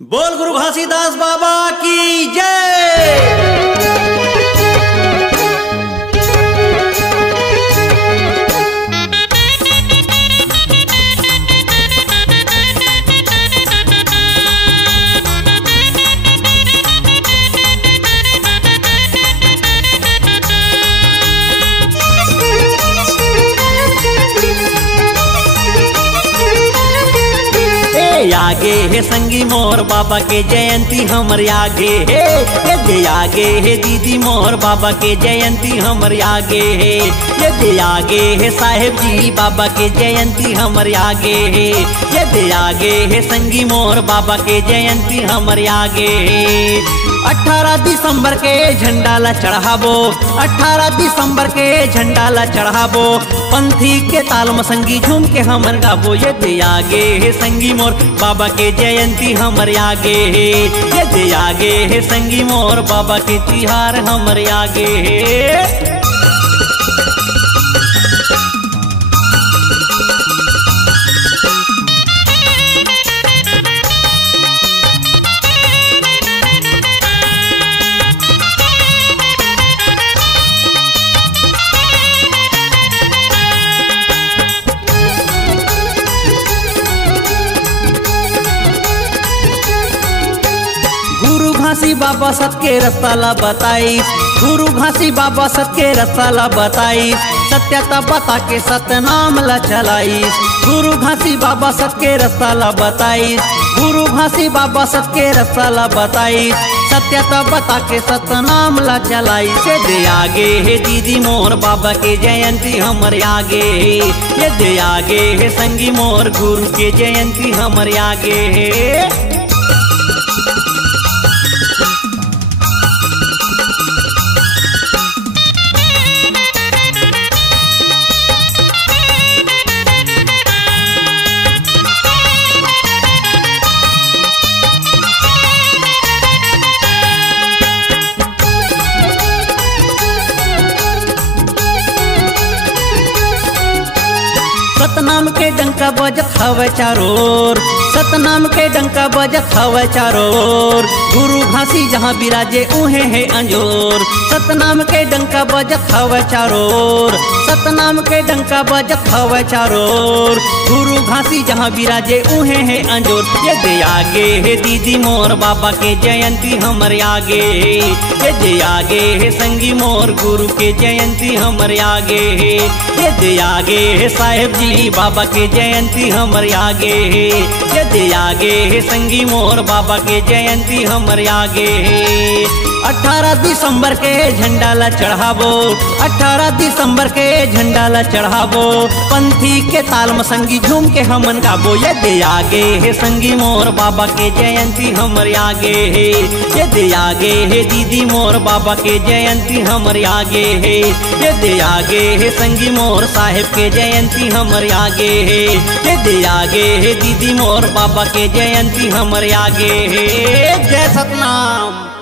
बोल गुरु घासीदास बाबा की जय। आगे है संगी मोर बाबा के जयंती हमर आगे है, ये आगे है दीदी मोर बाबा के जयंती हमर आगे है, ये आगे है साहेब जी बाबा के जयंती हमर आगे है, ये आगे है संगी मोर बाबा के जयंती हमर आगे है। 18 दिसंबर के झंडा ला चढ़ाबो, 18 दिसंबर के झंडा ला चढ़ाबो, पंथी के ताल में संगी झूम के हमर गाबो। ये आगे है संगी मोर बाबा के जयंती हमर आगे है, ये आगे है संगी मोर बाबा के तिहार हमर आगे है। घासी बाबा सबके रास्ता ला बताई, गुरु घासी बाबा सबके रास्ता ला बताई, सत्यता बता के सतनाम ला चलाई। गुरु घासी बाबा सबके रास्ता ला बताई, गुरु घासी बाबा सबके रास्ता ला बताई, सत्यता बता के सतनाम ला चलाई। से दे आगे है दीदी मोर बाबा के जयंती हमर आगे है, ये दे आगे है संगी मोर गुरु के जयंती हमर आगे है। सतनाम के डंका बजत हवे चारोर, सतनाम के डंका बजत हवे चारोर, गुरु घासी जहाँ बिराजे उहे है अंजोर। सतनाम के डंका बजत हवे चारोर, सतनाम के डंका बजत हवे चारोर, गुरु घासी जहाँ बिराजे उहे है अंजोर। ये दे आगे है दीदी मोर बाबा के जयंती हमर आगे है, ये दे आगे है संगी मोर गुरु के जयंती हमर आगे है, ये दे आगे है साहेब जी बाबा के जयंती हमर आगे है, ये दे आगे है संगी मोर बाबा के जयंती हमर आगे है। 18 दिसंबर के झंडा ला चढ़ाबो, 18 दिसंबर के झंडा ला चढ़ाबो, पंथी के ताल में संगी झूम के हमन गाबो। ये दे आगे है संगी मोर बाबा के जयंती हमर आगे है, ये दे आगे है दीदी मोर बाबा के जयंती हमर आगे है, ये दे आगे है संगी मोर साहेब के जयंती हमर आगे है, ये दे आगे है दीदी मोर बाबा के जयंती हमर आगे है। जय सतनाम।